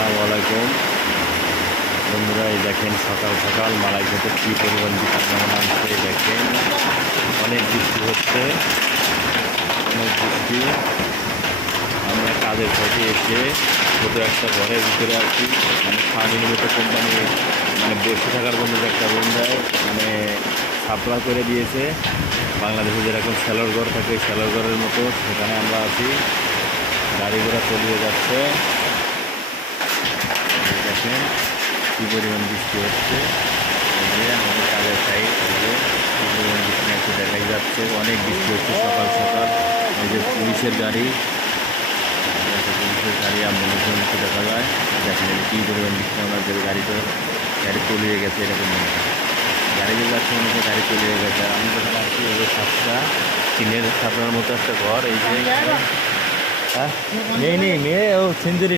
আসসালামু আলাইকুম বন্ধুরা, এই দেখেন সকাল সকাল মালাইঘাটে কী পরিমাণ বৃষ্টি কেমন আসছে। দেখেন অনেক বৃষ্টি হচ্ছে, অনেক বৃষ্টি। আমরা কাজের সাইডে এসে ছোটো একটা ঘরের ভিতরে আছি, মানে ফার্মিং মতো কোম্পানি মানে বসে থাকার জন্য যে একটা রুম দেয়, মানে সাপ্লাই করে দিয়েছে বাংলাদেশে যেরকম সেলর ঘর থাকে, সেলর ঘরের মতো সেখানে আমরা আছি। গাড়ি ঘোড়া চলিয়ে যাচ্ছে, দেখেন কী পরিমাণ বৃষ্টি হচ্ছে। এই যে আমাদের কাজের সাইড, এই যে কী পরিমাণ বৃষ্টি একটু দেখাই যাচ্ছে, অনেক বৃষ্টি হচ্ছে সকাল সকাল। এই যে পুলিশের গাড়ি, পুলিশের গাড়ি অ্যাম্বুলেন্সের দেখা যায়। দেখেন এই কী পরিমাণ বৃষ্টি, আমাদের গাড়ি তলিয়ে গেছে এরকম মনে হয়। গাড়ি যে যাচ্ছে মনে হচ্ছে গাড়ি তলিয়ে গেছে। আমি যখন আসছি ওই সাতটা টিনের ছাপড়ার মতো একটা ঘর, এই যে হ্যাঁ নেই নেই মেয়ে ও সেঞ্চুরি